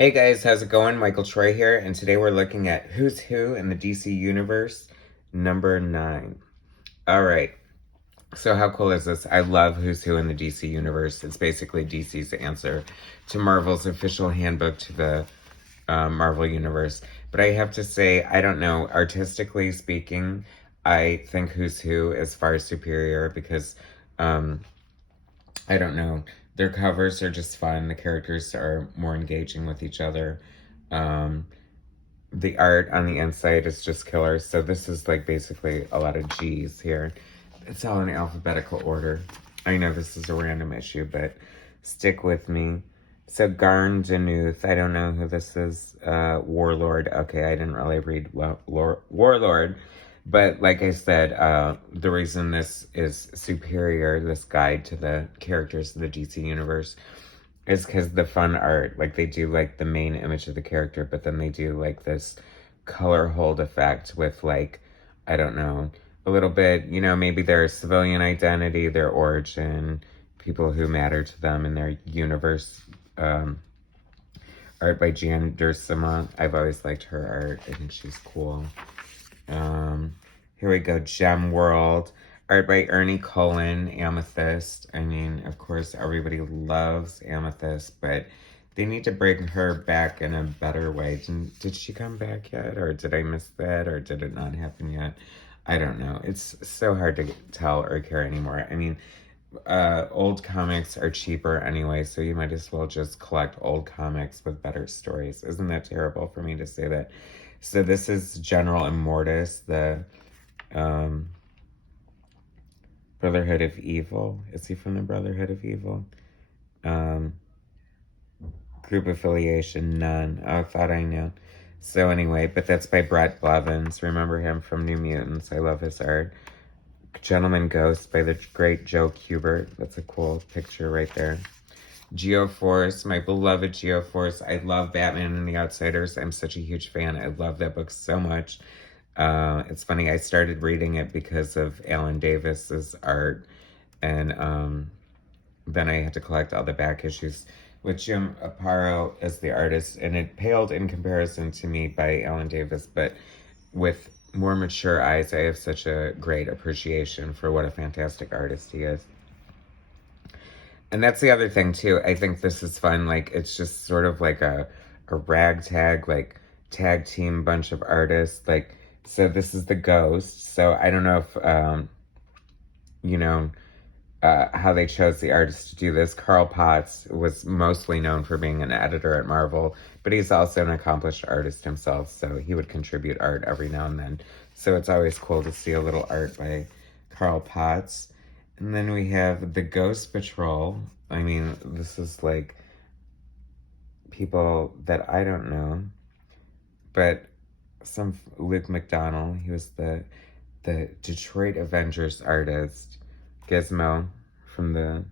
Hey guys, how's it going? Michael Troy here, and today we're looking at Who's Who in the DC Universe, number 9. Alright, so how cool is this? I love Who's Who in the DC Universe. It's basically DC's answer to Marvel's official handbook to the Marvel Universe. But I have to say, I don't know, artistically speaking, I think Who's Who is far superior because um, I don't know. Their covers are just fun. The characters are more engaging with each other. Um, the art on the inside is just killer. So this is like basically a lot of G's here. It's all in alphabetical order. I know this is a random issue, but stick with me. So Garn Denuth, I don't know who this is. Warlord. Okay, I didn't really read Warlord. But like I said, the reason this is superior, this guide to the characters of the DC universe, is because the fun art. Like they do like the main image of the character, but then they do like this color hold effect with like, I don't know, a little bit, maybe their civilian identity, their origin, people who matter to them in their universe. Art by Jan Duursema. I've always liked her art. I think she's cool. Here we go, Gem World. Art by Ernie Cullen, Amethyst. I mean, of course, everybody loves Amethyst, but they need to bring her back in a better way. Did she come back yet? Or did I miss that? Or did it not happen yet? I don't know. It's so hard to tell or care anymore. I mean, old comics are cheaper anyway, so you might as well just collect old comics with better stories. Isn't that terrible for me to say that? So this is General Immortus, the Brotherhood of Evil. Is he from the Brotherhood of Evil? Group affiliation, none. Oh, I thought I knew. So anyway, but that's by Brett Blevins. Remember him from New Mutants. I love his art. Gentleman Ghost by the great Joe Kubert. That's a cool picture right there. Geoforce, my beloved Geoforce. I love Batman and the Outsiders. I'm such a huge fan. I love that book so much. It's funny, I started reading it because of Alan Davis's art, and then I had to collect all the back issues with Jim Aparo as the artist, and it paled in comparison to me by Alan Davis, but with more mature eyes, I have such a great appreciation for what a fantastic artist he is. And that's the other thing, too. I think this is fun. Like, it's just sort of like a ragtag, like, tag team bunch of artists. Like, so this is the Ghost. So I don't know if, how they chose the artist to do this. Carl Potts was mostly known for being an editor at Marvel, but he's also an accomplished artist himself, so he would contribute art every now and then. So it's always cool to see a little art by Carl Potts. And then we have the Ghost Patrol. I mean, this is like people that I don't know, but some Luke Mcdonald. He was the Detroit Avengers artist. Gizmo from the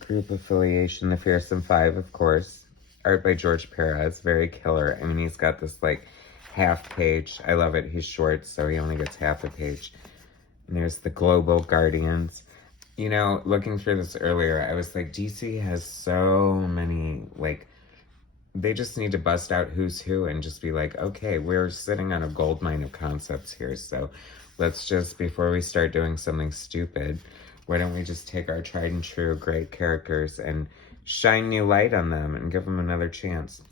group affiliation, the Fearsome Five, of course. Art by George Perez, very killer. I mean, he's got this like half page. I love it. He's short, so he only gets half a page. And there's the Global Guardians. Looking through this earlier, I was like, DC has so many, like, they just need to bust out Who's Who and just be like, okay, we're sitting on a gold mine of concepts here, so let's just, before we start doing something stupid, why don't we just take our tried and true great characters and shine new light on them and give them another chance.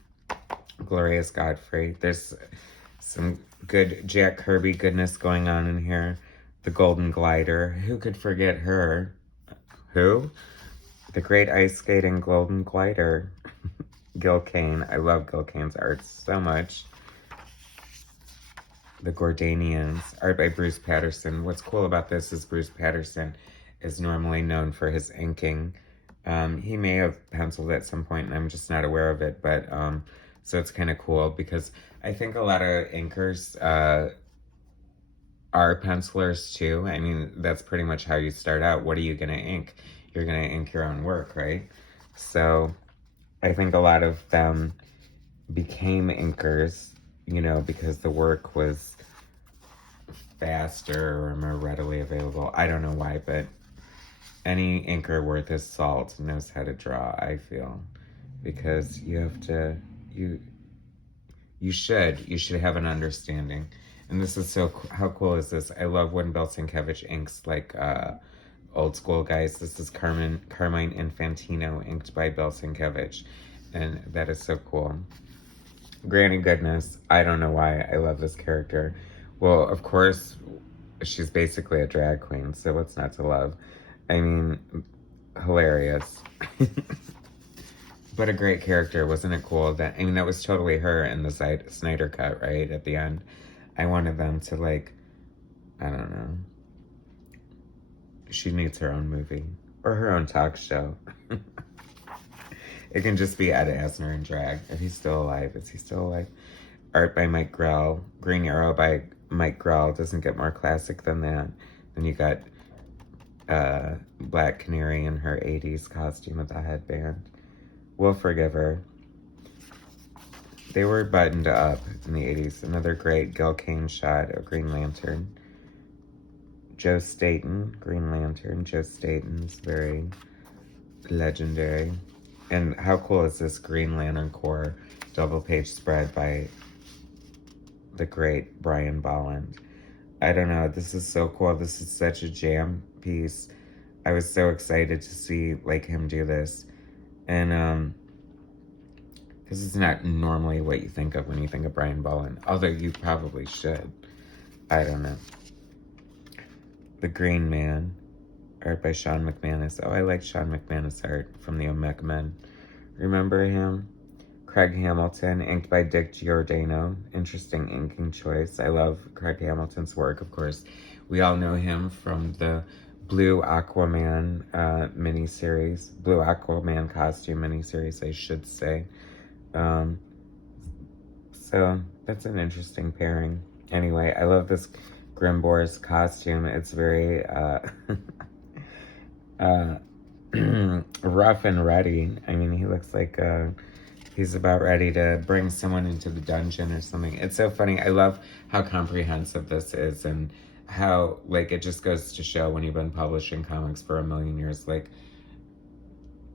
Glorious Godfrey. There's some good Jack Kirby goodness going on in here. The Golden Glider. Who could forget her? Who? The great ice skating Golden Glider. Gil Kane. I love Gil Kane's art so much. The Gordanians. Art by Bruce Patterson. What's cool about this is Bruce Patterson is normally known for his inking. He may have penciled at some point, and I'm just not aware of it, but so it's kind of cool because I think a lot of inkers are pencilers too. I mean, that's pretty much how you start out. What are you going to ink? You're going to ink your own work, right? So I think a lot of them became inkers, because the work was faster or more readily available. I don't know why, but any inker worth his salt knows how to draw, I feel. Because you have to, you should have an understanding. And this is so, how cool is this? I love when Bill Sienkiewicz inks like old school guys. This is Carmine Infantino, inked by Bill Sienkiewicz. And that is so cool. Granny Goodness, I don't know why I love this character. Well, of course, she's basically a drag queen, so what's not to love? I mean, hilarious. But a great character, wasn't it cool? That, I mean, that was totally her in the Snyder cut, right? At the end. I wanted them to, like, I don't know. She needs her own movie. Or her own talk show. It can just be Ed Asner in drag. If he's still alive. Is he still alive? Art by Mike Grell. Green Arrow by Mike Grell. Doesn't get more classic than that. Then you got Black Canary in her 80s costume with the headband. We'll forgive her. They were buttoned up in the 80s. Another great Gil Kane shot of Green Lantern. Joe Staton, Green Lantern. Joe Staton's very legendary. And how cool is this Green Lantern Corps double page spread by the great Brian Bolland? I don't know. This is so cool. This is such a jam piece. I was so excited to see like him do this. And this is not normally what you think of when you think of Brian Bolland. Although you probably should. I don't know. The Green Man. Art by Sean McManus. Oh, I like Sean McManus art from the Omega Men. Remember him? Craig Hamilton, inked by Dick Giordano. Interesting inking choice. I love Craig Hamilton's work, of course. We all know him from the Blue Aquaman miniseries. Blue Aquaman costume miniseries, I should say. So, that's an interesting pairing. Anyway, I love this Grimbore's costume. It's very rough and ready. I mean, he looks like he's about ready to bring someone into the dungeon or something. It's so funny. I love how comprehensive this is, and how, like, it just goes to show when you've been publishing comics for a million years, like,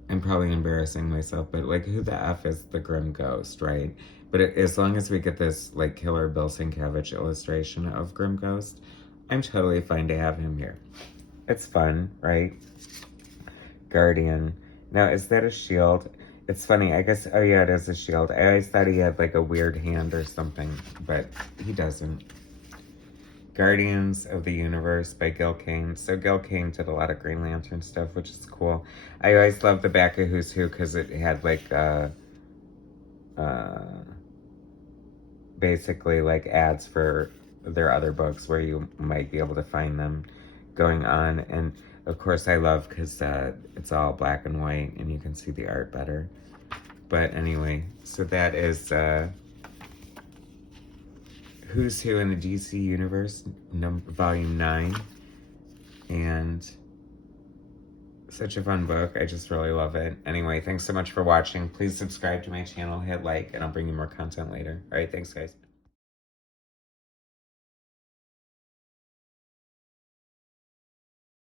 I'm probably embarrassing myself, but, like, who the F is the Grim Ghost, right? But as long as we get this, like, killer Bill Sienkiewicz illustration of Grim Ghost, I'm totally fine to have him here. It's fun, right? Guardian. Now, is that a shield? It's funny, I guess, oh yeah, it is a shield. I always thought he had, like, a weird hand or something, but he doesn't. Guardians of the Universe by Gil Kane. So Gil Kane did a lot of Green Lantern stuff, which is cool. I always loved the back of Who's Who because it had, like, basically, like, ads for their other books where you might be able to find them going on. And, of course, I love because it's all black and white and you can see the art better. But anyway, so that is Who's Who in the DC Universe, Volume 9. And such a fun book. I just really love it. Anyway, thanks so much for watching. Please subscribe to my channel, hit like, and I'll bring you more content later. All right, thanks, guys.